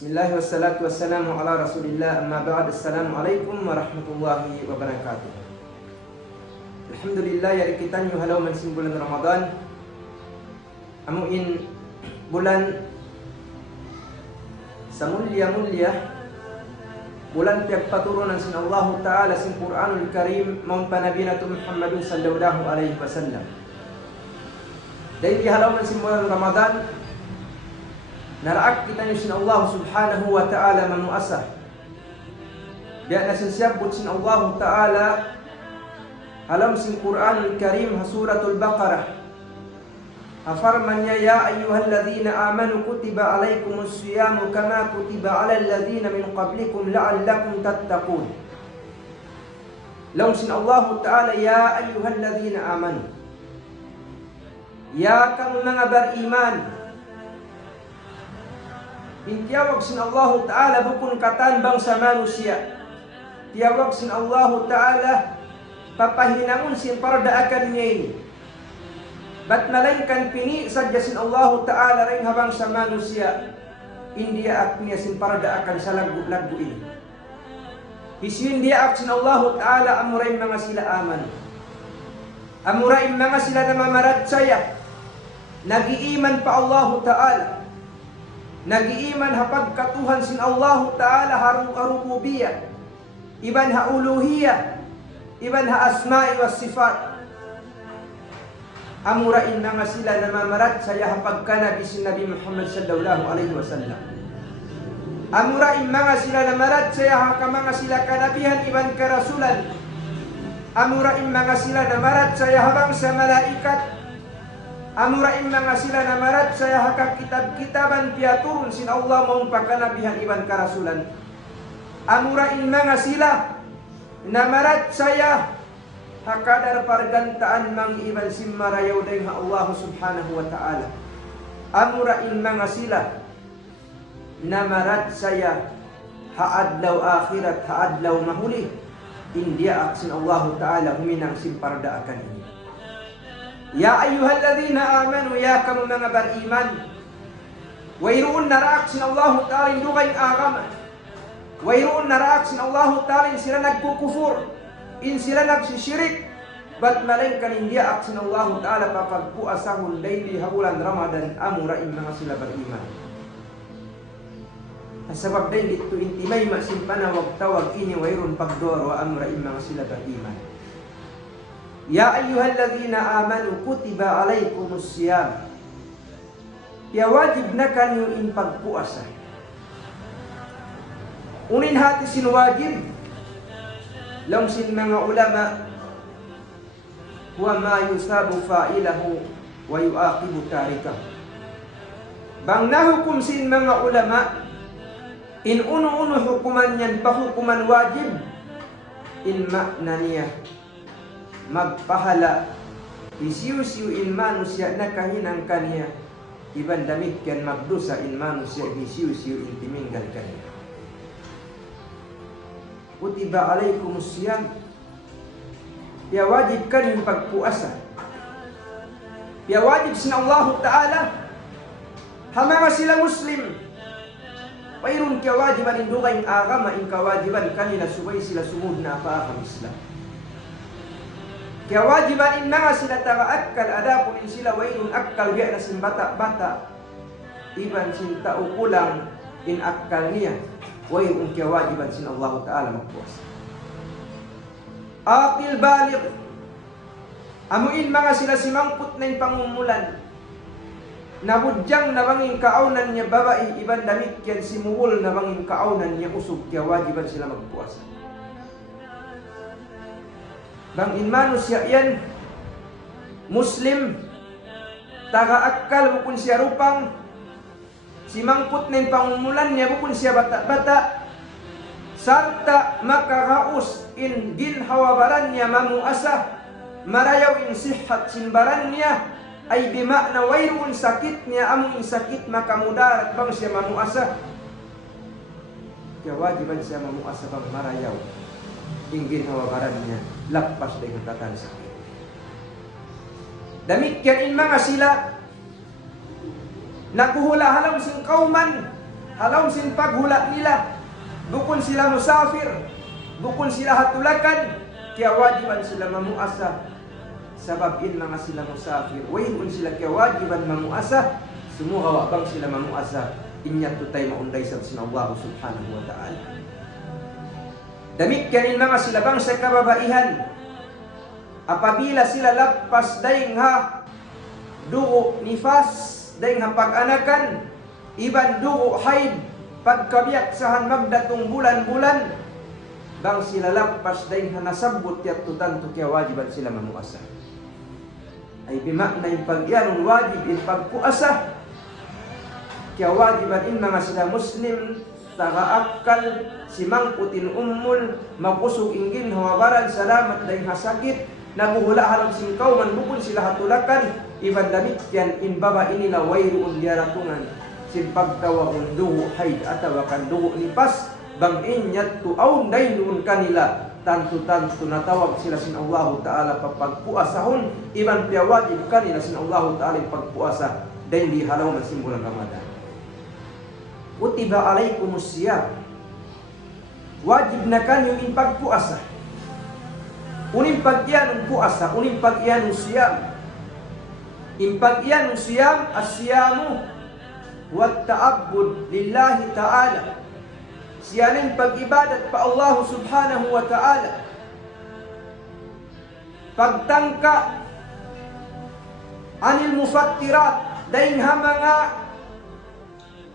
Bismillah wassalatu wassalamu ala rasulillah amma ba'd. Assalamualaikum warahmatullahi wabarakatuh. Alhamdulillah yari kita nyo halaw man sin bulan Ramadan. Amuin bulan sa mulya bulan pagpaturunan sin Allah Ta'ala sin Quranul Karim maun panabinatu Muhammadun sallallahu alaihi wasallam. Dahil halaw man sin bulan Ramadan, naraak kita nyo sin Allah subhanahu wa ta'ala manuasa. Biya na sinsiyabot sin Allah ta'ala halam sin Quranul Karim ha suratul Baqarah. Hafarman niya, ya ayyuhalladhina amanu kutiba alaykumus siyamu kama kutiba alal ladhina min qablikum la'allakum tattaqun. Laung sin Allah ta'ala, ya ayyuhalladhina amanu, ya kang mga beriman. Tiyawag sin Allah Ta'ala bukun katanbang sa manusia. Tiyawag sin Allah Ta'ala papahinangon sin paradaakan niya ini. Ba't nalaingkan pini sadya sin Allah Ta'ala rin habang sa manusia. India ak niya sin paradaakan sa lagu-lagu ini. Hisiin dia ak sin Allah Ta'ala amurain mga sila aman. Amurain mga sila na mamarat saya. Nag-iiman pa Allah Ta'ala. Nag-iiman hapag katuhan sin Allah Ta'ala harububiyah, iban ha uluhiyah, iban ha asma'i was sifat. Amurain na nga sila na mamarat saya hapag kanabi sin Nabi Muhammad sallallahu alaihi wasallam. Amurain mga sila na marat saya haka mga sila kanabihan iban karasulan. Amurain mga sila na marat saya habang sa malaikat. Amurain mga sila na marat saya haka kitab-kitaban piaturun sin Allah maung pakanabihan iban karasulan. Amurain mga sila na marat saya hakadar pargantaan mang iban sin marayaw dayng Allah subhanahu wa ta'ala. Amurain mga sila na marat saya haadlaw akhirat haadlaw mahuli. India aksin Allah ta'ala huminang sin paradaakan ini. Ya ayyuhalladhina amanu, ya kamu mga beriman. Wayroon naraak sin Allah Ta'ala indugay agama. Wayroon naraak sin Allah Ta'ala sila nagkukufur, in sila nagsisyirik. Ba't malengkan india ak sin Allah Ta'ala papagpuasahon layli habulan Ramadan amurain mga sila beriman. Sabab day dito intimay masin panawag tawag ini wayroon pagdoro amurain mga sila beriman. Ya ayyuhalladhina amanu kutiba alaykumus siyam. Ya wajib na kanyo in pagpuasa. Unin hati sin wajib. Lang sin mga ulama, huwa ma yusabu fa'ilahu wa yuaqibu tarikahu. Bang nahukum sin mga ulama, in uno-uno hukuman yan pahukuman wajib, in makna niya magpahala isiu-siu in manusia na kahinang kaniya, iban damikyan magdusa in manusia isiu-siu in timinggal kaniya. Kutiba alaykumus siyam, ya wajib kanin pagpuasa. Ya wajib sin Allah Ta'ala hamanga sila muslim. Mayroon kaya wajiban indugay agama in kawajiban kanila subay sila sumud na paakam Islam. Kaya wajiban in mga sila tagaakkal adapon in sila wayrun akkal biya na sin bata-bata iban sin taukulang in akkal niya wayrun kaya wajiban sin Allah Ta'ala magpuasa. Aqil baligh, amuin mga sila simangput na yung pangumulan. Nabudyang nabanging kaaunan niya babae iban damikyan simuul nabanging kaaunan niya usog kaya wajiban sila magpuasa. Bang in manusia yan muslim tagaakkal bukun siya rupang simangput na yung pangumulan niya bukun siya bata-bata sarta makaraus in ginhawabaran niya mamuasa marayaw in sihat simbaran niya ay bimakna wayroon sakit niya among sakit makamudarat bang siya mamuasa kaya wajiban siya mamuasa bang marayaw ingin hawabaran niya lakpas day katatan sakit. Damikyan in mga sila nakuhula halam sing kauman halaw sin paghula nila, bukon sila musafir, bukon sila hatulakan, kaya wajiban sila mamuasa. Sabab in mga sila musafir, wayun sila kaya wajiban mamuasa, sumuha bang sila mamuasa, inyat tutay maunday sa Allah subhanahu wa ta'ala. Damit kanin mga sila bang sa kababaihan, apabila sila lapas daing ha dugo nifas, daing ha pag-anakan, iban dugo haid, pagkabiyak sahan magdatong bulan-bulan, bang sila lapas daing ha nasabot yat tutan to kaya wajiban sila mamuasa. Ay bimakna yung pag-ianong wajib in pagpuasa, kaya wajiban in mga sila Muslim, tagaakal, simangputin ummul, makusog inggin, hawabaran, salamat daing hasakit, nabuhula halang singkaw, manbukon sila hatulakan, iban damit yan, in baba inila wayroon diaratungan, sin pagtawakon dugo haid, atawakan dugo nipas, bang inyat tuaw daynun kanila, tanto-tanto natawag sila sin Allah Ta'ala papagpuasahon, iban piyawajib kanila sin Allah Ta'ala pagpuasa, dahil di halaw na simbulan Ramadan. Kutiba alaikumus siyam, wajib na kanyo in pagpuasa. Unim pagyan ng puasa, unim pagyan ng siyam. In pagyan ng siyam, asyamu wat ta'abbud lillahi ta'ala. Siyanin pag-ibadat pa Allah subhanahu wa ta'ala. Pagtangka anil mufattirat, daing ha mga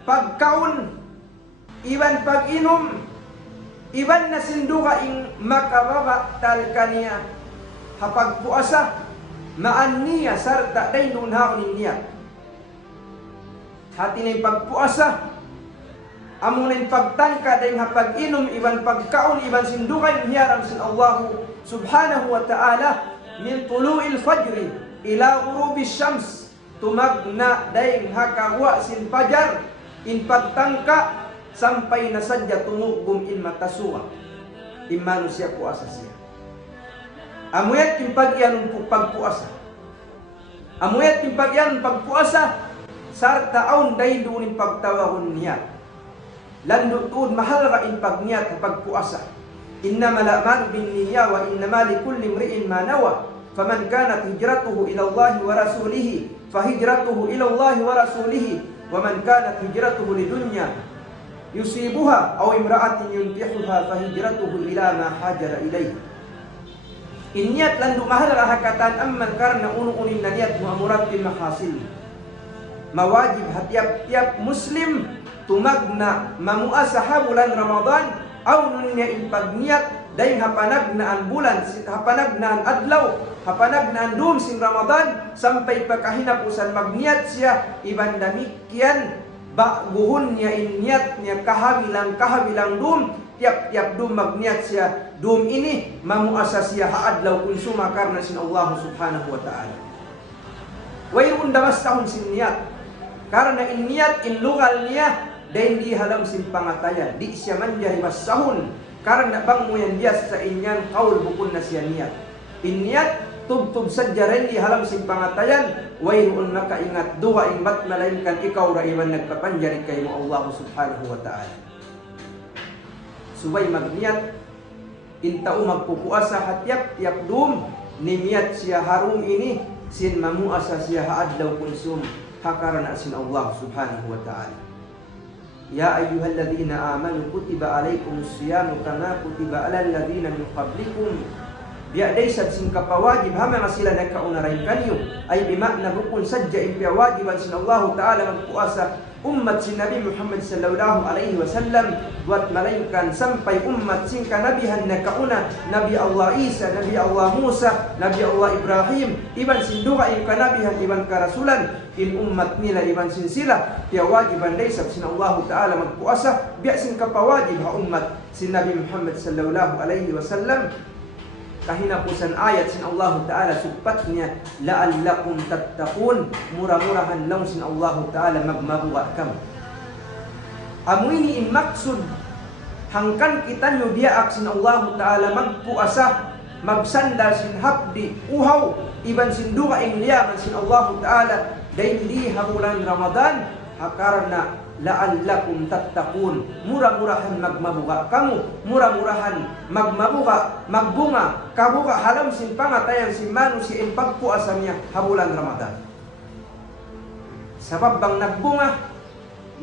pagkaon, iban pag-inom, iban na sinduka ing makababa tal kaniya hapag puasa, maan niya sarta day nun haon niya. Hati na pagpuasa, amunin pagtangka dahil hapag-inom, iban pagkaon, iban sindukay, hiyaram sin Allah subhanahu wa ta'ala, min tulu'il fajri, ila urubi syams, tumagna dahil hakawa sin fajar, in pagtangka, sampay na sadya tumugum in matasuwa, imano siya puasa siya. Amuyat yung pagyanong pagpuasa. Amuyat yung pagyanong pagpuasa, sarta aun dahil doon yung pagtawahon niya. Landutun mahal ka in pagniyat pagpuasa. Innama la'malu bin niya wa innama likulli imri'in ma nawa. Faman kanat hijratuhu ila Allah wa rasulihi fahijratuhu ila Allah wa rasulihi wa man kanat hijratuhu lidunya yusibuha aw imra'atin yunkihuha fahijratuhu ila ma hajara ilayhi. Inyat landu mahal ka hakatan amman karna unu-unin na niyat mu'amurat bin mahasil. Mawajib hatiap-tiap muslim tumagna mamuasa bulan Ramadan aw nun niya impagniat dahil hapanagnaan bulan, hapanagnaan adlaw, hapanagnaan dum sin Ramadan sampai pagkahinapusan magniat siya iban damikyan baguhon niya inyat niya kahabilang dum tiap-tiap dum magniat siya dum ini mamuasa siya haadlaw kunsuma karna sin Allah subhanahu wa ta'ala. Wayun damas tahun sin niyat karena inyat inlugal niya dahil di halam sin pangatayan, di siya man jari masahun, karena bang mo yan diya sa inyan kaul bukun na siya niyat. Inyat, tub-tub sadya rin di halam sin pangatayan, wayroon makaingat, duwa ingbat malainkan ikaw raiman nagpapanjari kayo mo Allah subhanahu wa ta'ala. Subay magniyat, intao magpupuasa hatiap-tiap dum, nimiyat siya harum ini, sin mamuasa siya haadlaw kunsum, hakarana sin Allah subhanahu wa ta'ala. Ya ayyuhalladzina amanu kutiba alaikumus siyamu kama kutiba alal ladzina min qablikum. Biya day sad sin kapawajib hama nga sila nagkaunarayn kanyo ay bimakna bukun sadya in wajiban sin Allah ta'ala magpuasa ummat sin Nabi Muhammad sallallahu alaihi wasallam buat malainkan sampai ummat sin kanabihan na kauna Nabi Allah Isa, Nabi Allah Musa, Nabi Allah Ibrahim, iban sin duka yung kanabihan, iban karasulan in ummat nila, iban sin sila kaya wajiban day sab sin Allah ta'ala magpuasa biya sin kapawajib ha ummat sin Nabi Muhammad sallallahu alaihi wasallam kahinapusan ayat sin Allah Ta'ala supatnya la'allakum tattaqun murah-murahan lang sin Allah Ta'ala magmabuwa kam. Amuini in maksud hangkan kita nyo diaak sin Allah Ta'ala magpuasa magsandal sin hapdi uhaw iban sin duka ing liyaman sin Allah Ta'ala dahil di habulan Ramadan hakarna la'allakum tattaqun. Murah-murahan magmabuga kamu, murah-murahan magmabuga, magbunga, kabuga halam sin pangatayan sin manusia in pagpuasa niya habulan Ramadan. Sabab bang nagbunga,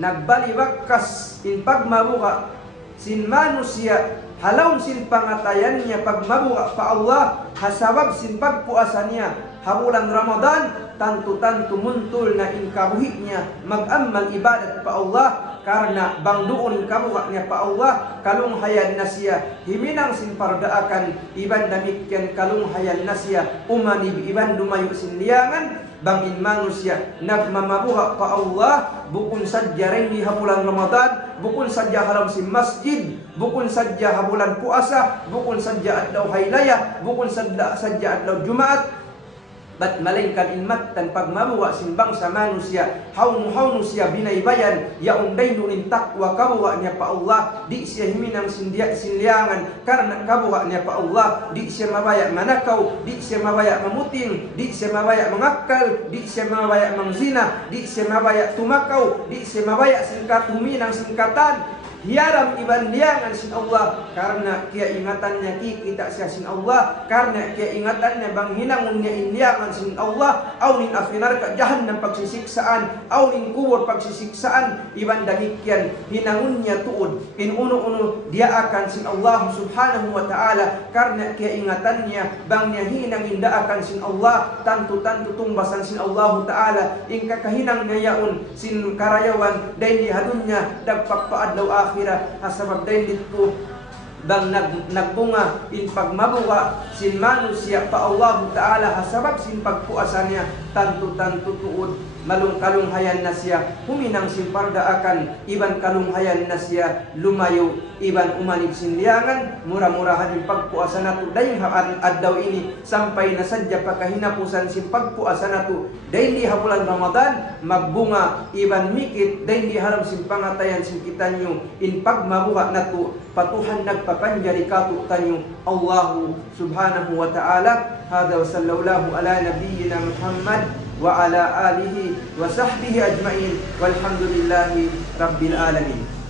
nagbaliwagkas in pagmabuga sin manusia halaw sin pangatayan niya pagmabuga pa Allah hasabab sin pagpuasa niya habulan Ramadan, tantu-tantu muntul na in kabuhi niya mag-amal ibadat pa Allah karena bang doon kabuha niya pa Allah kalunghayan na siya himinang sin pardaakan iban damikyan kalunghayan na siya umanib iban dumayo sin liangan bangin manusia nagmamabuha pa Allah bukun sadya rin ni habulan Ramadan, bukun sadya haram si masjid, bukun sadya habulan puasa, bukun sadya adlaw haylaya, bukun sadya adlaw Jumaat. Ba't malingkan inmatan pagmabuha sin bangsa manusia hawnu siya binaybayan yaunday nunin takwa kabuha niya pa Allah di siya himinang sinliangan karena kabuha niya pa Allah di siya mabaya manakaw, di siya mabaya mamuting, di siya mabaya mangakal, di siya mabaya mangzina, di siya mabaya tumakaw, di siya mabaya singkat huminang singkatan hiaram iban liangan sin Allah karena kia ingatannya kikita siya sin Allah karena kia ingatannya bang hinangun niya inliangan sin Allah aw nin afinar ka jahannam pagsisiksaan aw nin kubur pagsisiksaan iban demikian hinangun niya tuod in uno dia akan sin Allah subhanahu wa ta'ala karena kia ingatannya bang niya hinang indaakan sin Allah tantu-tantu tumbasan sin Allah ta'ala in kakahinang niya yaon sin karayawan dahil hadunya dagpakpaadlaw asabab dahil dito bang nagbunga in pagmabuga sin manusia pa Allah Ta'ala hasabab sin pagpuasa niya tantu-tantu tuod malung kalunghayan na siya huminang sin pardaakan iban kalunghayan na siya lumayo iban umanib sin liangan mura-murahan in pagpuasa nato dahil adlaw ini sampay na sadya pagkahinapusan sin pagpuasa nato dahil di habulan Ramadan magbunga iban mikit dahil di haram sin pangatayan sin kitanyo in pagmabuha nato patuhan nagpapanjari kato tanyo Allahu subhanahu wa ta'ala. Hada wa sallallahu ala nabiyyina Muhammad wa ala alihi wa sahbihi ajma'in walhamdulillahi rabbil alamin.